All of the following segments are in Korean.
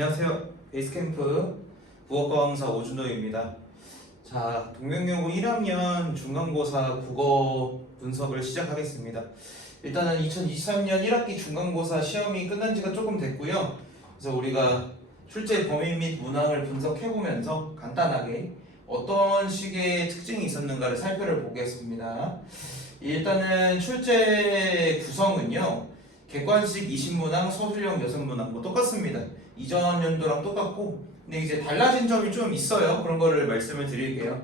안녕하세요. 베이스캠프 국어과 강사 오준호입니다. 자, 동명여고 1학년 중간고사 국어 분석을 시작하겠습니다. 일단은 2023년 1학기 중간고사 시험이 끝난 지가 조금 됐고요. 그래서 우리가 출제 범위 및 문항을 분석해 보면서 간단하게 어떤 식의 특징이 있었는가를 살펴보겠습니다. 일단은 출제 구성은요. 객관식 20문항, 서술형 6문항 뭐 똑같습니다. 이전 연도랑 똑같고 근데 이제 달라진 점이 좀 있어요. 그런 거를 말씀을 드릴게요.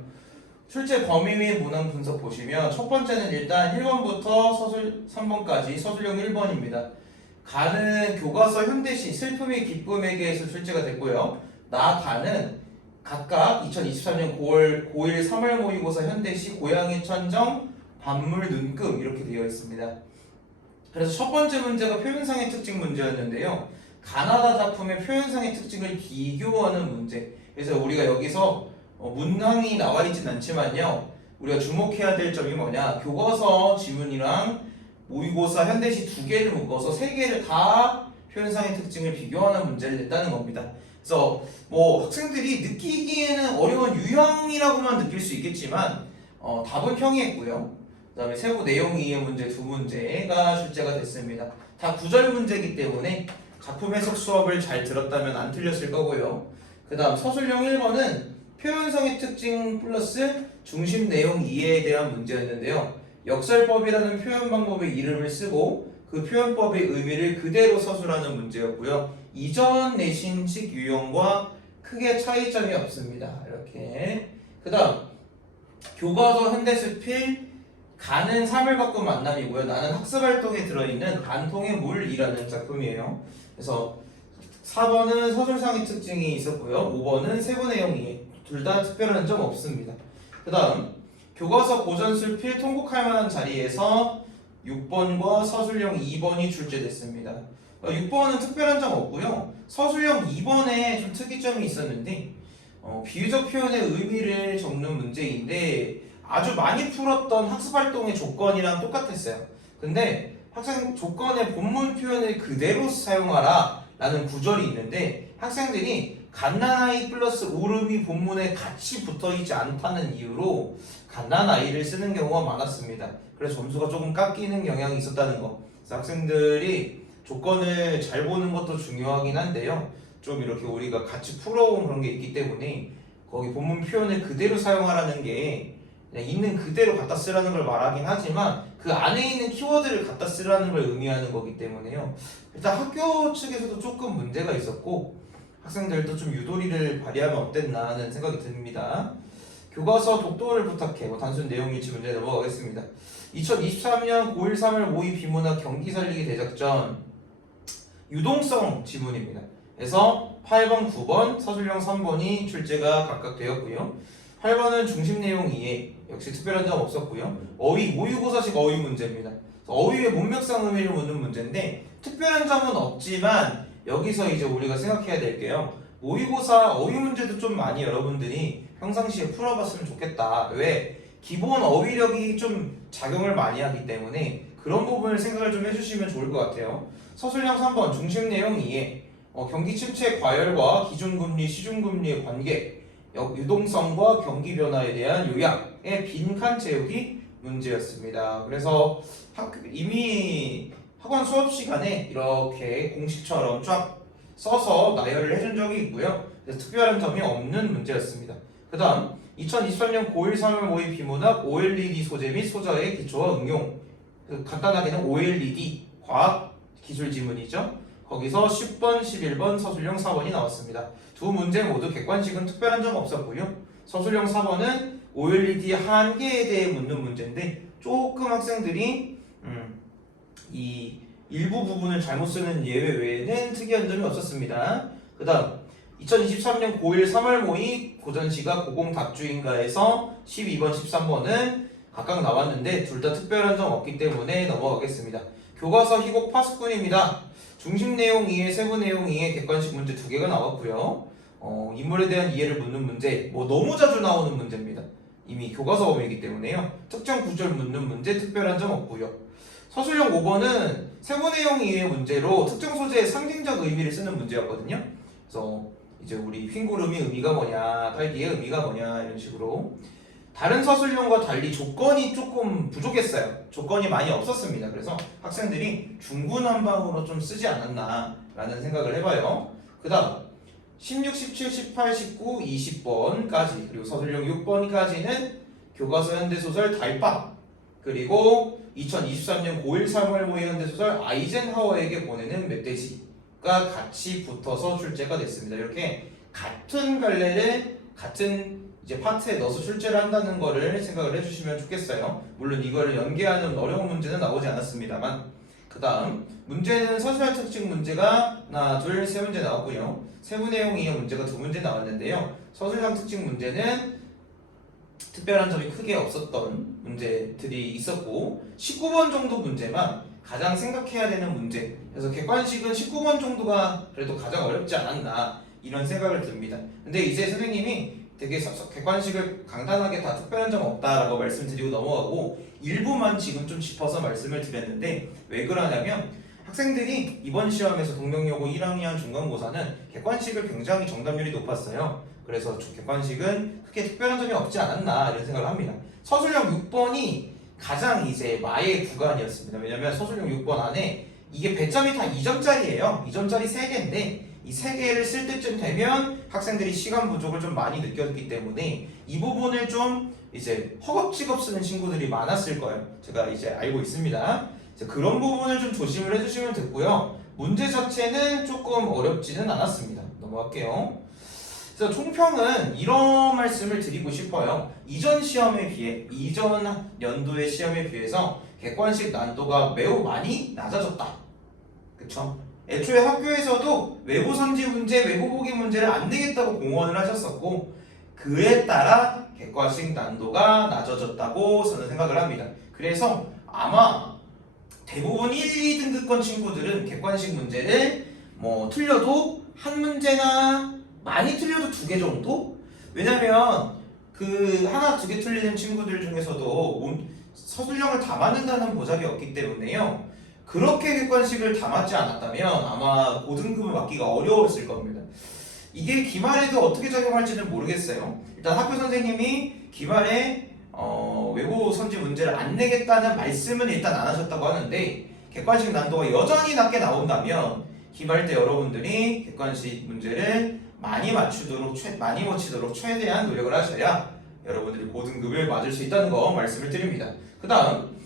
출제 범위 및 문항 분석 보시면 첫 번째는 일단 1번부터 서술 3번까지 서술형 1번입니다. 가는 교과서 현대시 슬픔이 기쁨에게에서 출제가 됐고요. 나 가는 각각 2023년 9월 9일 3월 모의고사 현대시 고양이 천정 반물 눈금 이렇게 되어 있습니다. 그래서 첫 번째 문제가 표현상의 특징 문제였는데요. 가나다 작품의 표현상의 특징을 비교하는 문제. 그래서 우리가 여기서 어, 문항이 나와 있진 않지만요. 우리가 주목해야 될 점이 뭐냐? 교과서 지문이랑 모의고사 현대시 두 개를 묶어서 세 개를 다 표현상의 특징을 비교하는 문제를 냈다는 겁니다. 그래서 뭐 학생들이 느끼기에는 어려운 유형이라고만 느낄 수 있겠지만 어, 답은 평이했고요. 그 다음에 세부 내용 이해 문제 두 문제가 출제가 됐습니다. 다 구절 문제이기 때문에 작품 해석 수업을 잘 들었다면 안 틀렸을 거고요. 그 다음 서술형 1번은 표현성의 특징 플러스 중심 내용 이해에 대한 문제였는데요. 역설법이라는 표현 방법의 이름을 쓰고 그 표현법의 의미를 그대로 서술하는 문제였고요. 이전 내신 식 유형과 크게 차이점이 없습니다. 이렇게. 그 다음 교과서 현대수필 가는 3일 바꾼 만남이고요. 나는 학습 활동에 들어있는 간통의 물이라는 작품이에요. 그래서 4번은 서술상의 특징이 있었고요. 5번은 세부 내용이 둘 다 특별한 점 없습니다. 그 다음 교과서 고전술필 통곡할 만한 자리에서 6번과 서술형 2번이 출제됐습니다. 6번은 특별한 점 없고요. 서술형 2번에 좀 특이점이 있었는데 어, 비유적 표현의 의미를 적는 문제인데 아주 많이 풀었던 학습활동의 조건이랑 똑같았어요. 근데 학생 조건의 본문 표현을 그대로 사용하라 라는 구절이 있는데 학생들이 갓난아이 플러스 울음이 본문에 같이 붙어있지 않다는 이유로 갓난아이를 쓰는 경우가 많았습니다. 그래서 점수가 조금 깎이는 경향이 있었다는 거. 그래서 학생들이 조건을 잘 보는 것도 중요하긴 한데요. 좀 이렇게 우리가 같이 풀어온 그런 게 있기 때문에 거기 본문 표현을 그대로 사용하라는 게 그냥 있는 그대로 갖다 쓰라는 걸 말하긴 하지만 그 안에 있는 키워드를 갖다 쓰라는 걸 의미하는 거기 때문에요. 일단 학교 측에서도 조금 문제가 있었고 학생들도 좀 유도리를 발휘하면 어땠나 하는 생각이 듭니다. 교과서 독도를 부탁해 뭐 단순 내용일치 문제 넘어가겠습니다. 2023년 9일 3월 모의 비문학 경기 살리기 대작전 유동성 지문입니다. 그래서 8번, 9번, 서술형 3번이 출제가 각각 되었고요. 8번은 중심 내용 이해 역시 특별한 점 없었고요. 어휘 모의고사식 어휘 문제입니다. 어휘의 문맥상 의미를 묻는 문제인데 특별한 점은 없지만 여기서 이제 우리가 생각해야 될 게요. 모의고사 어휘 문제도 좀 많이 여러분들이 평상시에 풀어봤으면 좋겠다. 왜? 기본 어휘력이 좀 작용을 많이 하기 때문에 그런 부분을 생각을 좀 해주시면 좋을 것 같아요. 서술형 3번 중심 내용 이해 어, 경기 침체 과열과 기준금리 시중금리의 관계 역- 유동성과 경기 변화에 대한 요약의 빈칸 채우기 문제였습니다. 그래서 학, 이미 학원 수업 시간에 이렇게 공식처럼 쫙 써서 나열을 해준 적이 있고요. 특별한 점이 없는 문제였습니다. 그 다음 2023년 9일 3월 모의 비문학 OLED 소재 및 소자의 기초와 응용 그 간단하게는 OLED 과학 기술 지문이죠. 거기서 10번, 11번, 서술형 4번이 나왔습니다. 두 문제 모두 객관식은 특별한 점 없었고요. 서술형 4번은 OLED 한 개에 대해 묻는 문제인데 조금 학생들이 음, 이 일부 부분을 잘못 쓰는 예외 외에는 특이한 점이 없었습니다. 그 다음 2023년 9일 3월 모의 고전시가 고공 답주인가에서 12번, 13번은 각각 나왔는데 둘 다 특별한 점 없기 때문에 넘어가겠습니다. 교과서 희곡 파수꾼입니다. 중심 내용 이해, 세부 내용 이해, 객관식 문제 두 개가 나왔고요. 어, 인물에 대한 이해를 묻는 문제, 뭐 너무 자주 나오는 문제입니다. 이미 교과서 범위이기 때문에요. 특정 구절 묻는 문제, 특별한 점 없고요. 서술형 5번은 세부 내용 이해 문제로 특정 소재의 상징적 의미를 쓰는 문제였거든요. 그래서 이제 우리 핑구름이 의미가 뭐냐, 딸기의 의미가 뭐냐 이런 식으로 다른 서술형과 달리 조건이 조금 부족했어요. 조건이 많이 없었습니다. 그래서 학생들이 중구난방으로 좀 쓰지 않았나라는 생각을 해봐요. 그 다음 16, 17, 18, 19, 20번까지 그리고 서술형 6번까지는 교과서 현대소설 달밥 그리고 2023년 고1 3월 모의 현대소설 아이젠하워에게 보내는 멧돼지가 같이 붙어서 출제가 됐습니다. 이렇게 같은 갈래를 같은 이제 파트에 넣어서 출제를 한다는 거를 생각을 해주시면 좋겠어요. 물론 이거를 연계하는 어려운 문제는 나오지 않았습니다만 그 다음 문제는 서술형 특징 문제가 하나 둘 세 문제 나왔고요. 세부 내용이 문제가 두 문제 나왔는데요. 서술형 특징 문제는 특별한 점이 크게 없었던 문제들이 있었고 19번 정도 문제만 가장 생각해야 되는 문제 그래서 객관식은 19번 정도가 그래도 가장 어렵지 않았나 이런 생각을 듭니다 근데 이제 선생님이 되게 객관식을 간단하게 다 특별한 점 없다라고 말씀드리고 넘어가고 일부만 지금 좀 짚어서 말씀을 드렸는데 왜 그러냐면 학생들이 이번 시험에서 동명여고 1학년 중간고사는 객관식을 굉장히 정답률이 높았어요 그래서 저 객관식은 크게 특별한 점이 없지 않았나 이런 생각을 합니다. 서술형 6번이 가장 이제 마의 구간이었습니다. 왜냐면 서술형 6번 안에 이게 배점이 다 2점짜리예요. 2점짜리 3개인데 이 3개를 쓸 때쯤 되면 학생들이 시간 부족을 좀 많이 느꼈기 때문에 이 부분을 좀 이제 허겁지겁 쓰는 친구들이 많았을 거예요. 제가 이제 알고 있습니다. 그런 부분을 좀 조심을 해주시면 됐고요. 문제 자체는 조금 어렵지는 않았습니다. 넘어갈게요. 그래서 총평은 이런 말씀을 드리고 싶어요. 이전 시험에 비해 이전 연도의 시험에 비해서 객관식 난도가 매우 많이 낮아졌다. 그쵸? 애초에 학교에서도 외부 선지 문제, 외부 보기 문제를 안 내겠다고 공언을 하셨었고 그에 따라 객관식 난도가 낮아졌다고 저는 생각을 합니다. 그래서 아마 대부분 1, 2등급권 친구들은 객관식 문제를 뭐 틀려도 한 문제나 많이 틀려도 두 개 정도? 왜냐면 그 하나 두 개 틀리는 친구들 중에서도 문- 서술형을 다 맞는다는 보장이 없기 때문에요. 그렇게 객관식을 다 맞지 않았다면 아마 고등급을 맞기가 어려웠을 겁니다. 이게 기말에도 어떻게 적용할지는 모르겠어요. 일단 학교 선생님이 기말에 어, 외부 선지 문제를 안 내겠다는 말씀은 일단 안 하셨다고 하는데 객관식 난도가 여전히 낮게 나온다면 기말 때 여러분들이 객관식 문제를 많이 맞추도록 최, 많이 맞추도록 최대한 노력을 하셔야 여러분들이 고등급을 맞을 수 있다는 거 말씀을 드립니다. 그 다음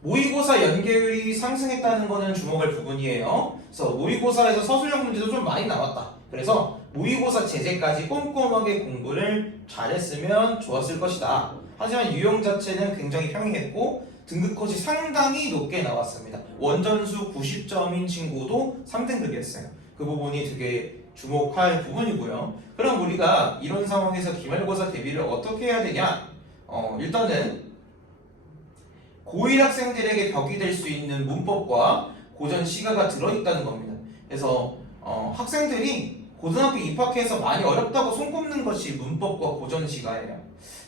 모의고사 연계율이 상승했다는 거는 주목할 부분이에요. 그래서 모의고사에서 서술형 문제도 좀 많이 나왔다. 그래서 모의고사 제재까지 꼼꼼하게 공부를 잘했으면 좋았을 것이다. 하지만 유형 자체는 굉장히 평이했고 등급 컷이 상당히 높게 나왔습니다. 원전수 90점인 친구도 3등급이었어요. 그 부분이 되게 주목할 부분이고요. 그럼 우리가 이런 상황에서 기말고사 대비를 어떻게 해야 되냐? 어, 일단은 고1 학생들에게 벽이 될 수 있는 문법과 고전 시가가 들어있다는 겁니다. 그래서 어, 학생들이 고등학교 입학해서 많이 어렵다고 손꼽는 것이 문법과 고전 시가예요.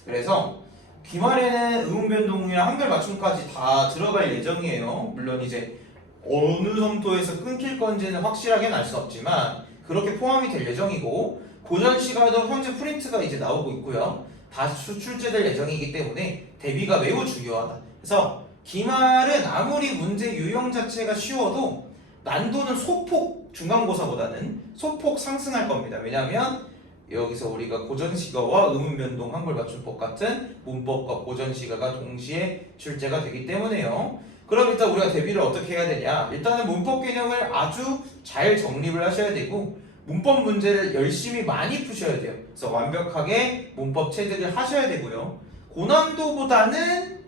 그래서 기말에는 의문 변동이랑 한글 맞춤까지 다 들어갈 예정이에요. 물론 이제 어느 정도에서 끊길 건지는 확실하게는 알 수 없지만 그렇게 포함이 될 예정이고 고전 시가도 현재 프린트가 이제 나오고 있고요. 다 수- 출제될 예정이기 때문에 대비가 매우 중요하다. 그래서 기말은 아무리 문제 유형 자체가 쉬워도 난도는 소폭 중간고사보다는 소폭 상승할 겁니다. 왜냐하면 여기서 우리가 고전시가와 의문변동 한글 맞춤법 같은 문법과 고전시가가 동시에 출제가 되기 때문에요. 그럼 일단 우리가 대비를 어떻게 해야 되냐? 일단은 문법 개념을 아주 잘 정립을 하셔야 되고 문법 문제를 열심히 많이 푸셔야 돼요. 그래서 완벽하게 문법 체득을 하셔야 되고요. 고난도보다는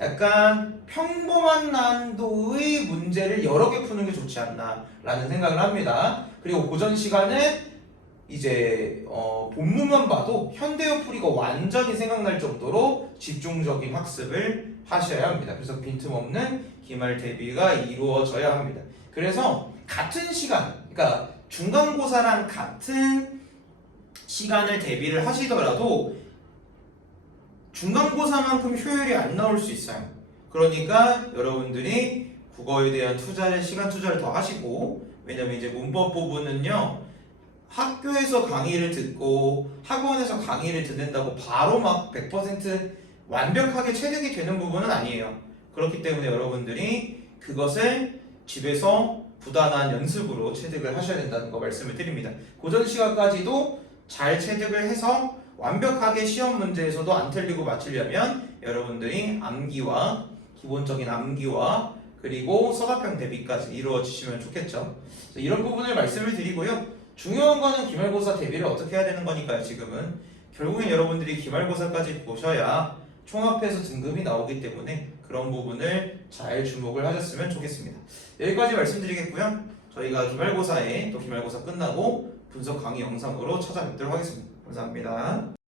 약간 평범한 난도의 문제를 여러 개 푸는 게 좋지 않나라는 생각을 합니다. 그리고 고전 시간은 이제 어, 본문만 봐도 현대어 풀이가 완전히 생각날 정도로 집중적인 학습을 하셔야 합니다. 그래서 빈틈없는 기말 대비가 이루어져야 합니다. 그래서 같은 시간, 그러니까 중간고사랑 같은 시간을 대비를 하시더라도 중간고사만큼 효율이 안 나올 수 있어요. 그러니까 여러분들이 국어에 대한 투자를 시간 투자를 더 하시고 왜냐면 이제 문법 부분은요 학교에서 강의를 듣고 학원에서 강의를 듣는다고 바로 막 100% 완벽하게 체득이 되는 부분은 아니에요. 그렇기 때문에 여러분들이 그것을 집에서 부단한 연습으로 체득을 하셔야 된다는 거 말씀을 드립니다. 고전 시간까지도 잘 체득을 해서 완벽하게 시험 문제에서도 안 틀리고 맞추려면 여러분들이 암기와 기본적인 암기와 그리고 서답형 대비까지 이루어지시면 좋겠죠. 이런 부분을 말씀을 드리고요. 중요한 거는 기말고사 대비를 어떻게 해야 되는 거니까요. 지금은 결국엔 여러분들이 기말고사까지 보셔야 총합해서 등급이 나오기 때문에 그런 부분을 잘 주목을 하셨으면 좋겠습니다. 여기까지 말씀드리겠고요. 저희가 기말고사에 또 기말고사 끝나고 분석 강의 영상으로 찾아뵙도록 하겠습니다. 감사합니다.